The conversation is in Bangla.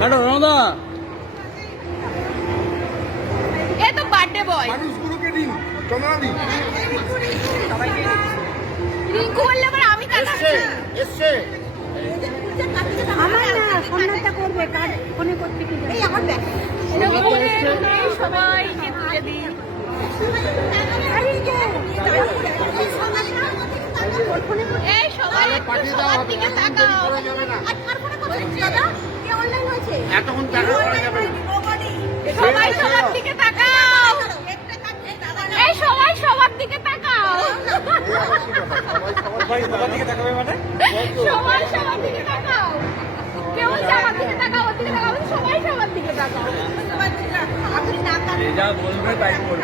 হ্যালো রণদা, এ তো বার্থডে বয়। মানুষগুলোকে দিন, তোমরা দিন। রিঙ্কু বললে আবার আমি কাটাচ্ছি। এসছে আমার না সন্ন্যাসটা করবে কার ফোনে করতে কি এই আমার ব্যাগ সবাইকে তুলে দিই। এই সবাই একটু সবার দিকে তাকাও। এতক্ষণ টাকা করা যাবে না। সবাই সবার দিকে তাকাও। এই সবাই সবার দিকে তাকাও। সবাই সবার দিকে তাকাবে মানে? সবাই সবার দিকে তাকাও। কেউ বলছে আমার দিকে তাকাও, ওর দিকে তাকাও, সবাই সবার দিকে তাকাও। যে যা বলবে তাই করবে।